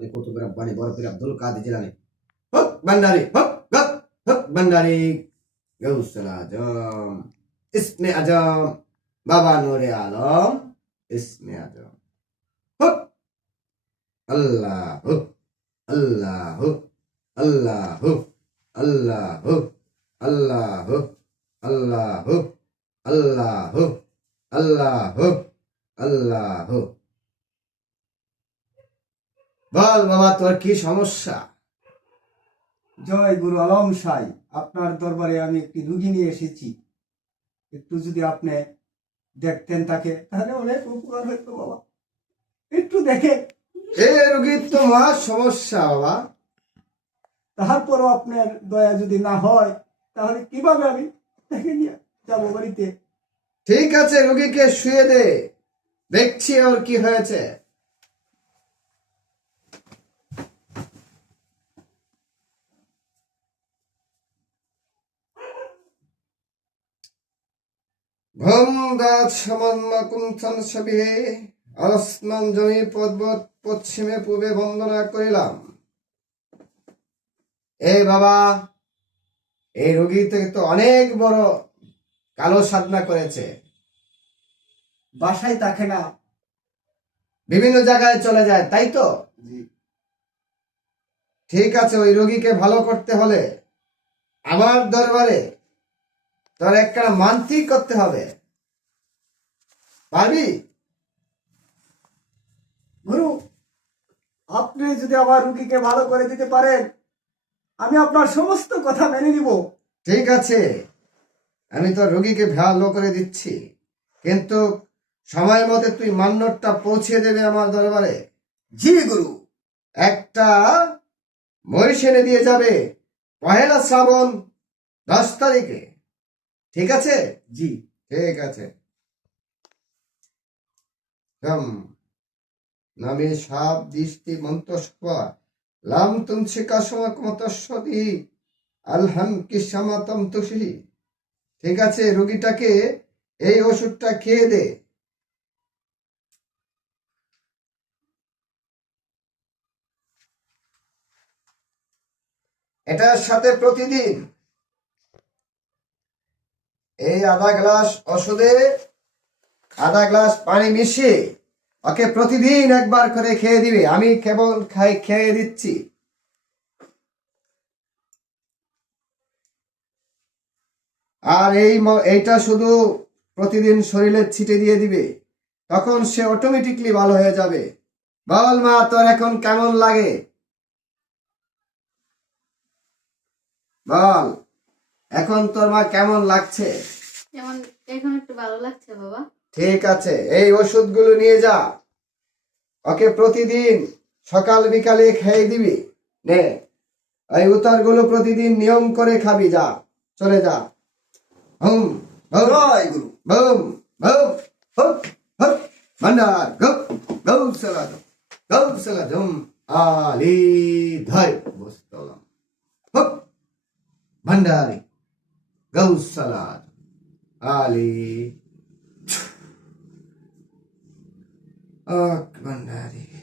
মানে কুতুব রব্বানি বরফির আব্দুল কাদের জিলানি। হক ভান্ডারি, হক হক হক ভান্ডারি। গৌসুল আজম, ইসমে আজম, বাবা নূরে আলম, ইসমে আজম। আল্লাহ আল্লাহ আল্লাহ আল্লাহ আল্লাহ আল্লাহ আল্লাহ আল্লাহ আল্লাহ। বল বাবা তোর কি সমস্যা? জয় গুরু আলম সাই আপনার দরবারে আমি একটি রুগী নিয়ে এসেছি। একটু যদি আপনি দেখতেন তাকে তাহলে অনেক উপকার হইতো বাবা। একটু দেখে এ রোগীর তো মহা সমস্যা বাবা। তারপরও আপনার দয়া যদি না হয় তাহলে কীভাবে আমি দেখে নিয়ে যাব বাড়িতে? ঠিক আছে রুগীকে শুয়ে দে। দেখছি ওর কি হয়েছে। জমি পর্বত পশ্চিমে পূর্বে বন্দনা করিলাম। এ বাবা এই রোগী থেকে তো অনেক বড় কালো সাধনা করেছে। বাসায় থাকে না বিভিন্ন জায়গায় চলে যায় তাই তো? ঠিক আছে ওই রোগীকে ভালো করতে হলে আমার দরবারে তোর একটা মান্ত্রিক করতে হবে। পারবি? গুরু আপনি যদি আমার রুগীকে ভালো করে দিতে পারেন আমি আপনার সমস্ত কথা মেনে নিব। ঠিক আছে। আমি তো রুগীকে ভালো করে দিচ্ছি। কিন্তু সময় মতে তুই মান্যটা পৌঁছে দেবে আমার দরবারে। জি গুরু। একটা মহিষ এনে দিয়ে যাবে। পহেলা শ্রাবণ দশ তারিখে। ঠিক আছে? জি, ঠিক আছে। হম। নামে সাপ, দৃষ্টি মন্তস্বা লাম তুমসি কাসমক মতস্বতি আলহাম কিসামাতম তুষি। ঠিক আছে, রোগীটাকে এই ওষুধটা খেয়ে দে। এটার সাথে প্রতিদিন এই আধা গ্লাস ওষুধে, আধা গ্লাস পানি মিশিয়ে ওকে প্রতিদিন একবার করে খেয়ে দিবে। আমি কেবল খাই, খেয়ে দিচ্ছি। আর এই এইটা শুধু প্রতিদিন শরীরে ছিটে দিয়ে দিবে। তখন সে অটোমেটিকলি ভালো হয়ে যাবে। বল মা, তোর এখন কেমন লাগে? বল। এখন তোর মা কেমন লাগছে? যেমন এখন একটু ভালো লাগছে বাবা। ঠিক আছে এই ওষুধগুলো নিয়ে যা। ওকে প্রতিদিন সকাল বিকালে খেয়ে দিবি। নে এই উত্তরগুলো প্রতিদিন নিয়ম করে খাবি যা চলে যা। হুম জয় গুরু। বুম বুম হুপ হুপ ভান্ডার গুপ গৌ সালাদ গৌ সালাদম আলি ধাই বস্তলাম হুপ ভান্ডারি। Gausalad. Ali. Akbandari.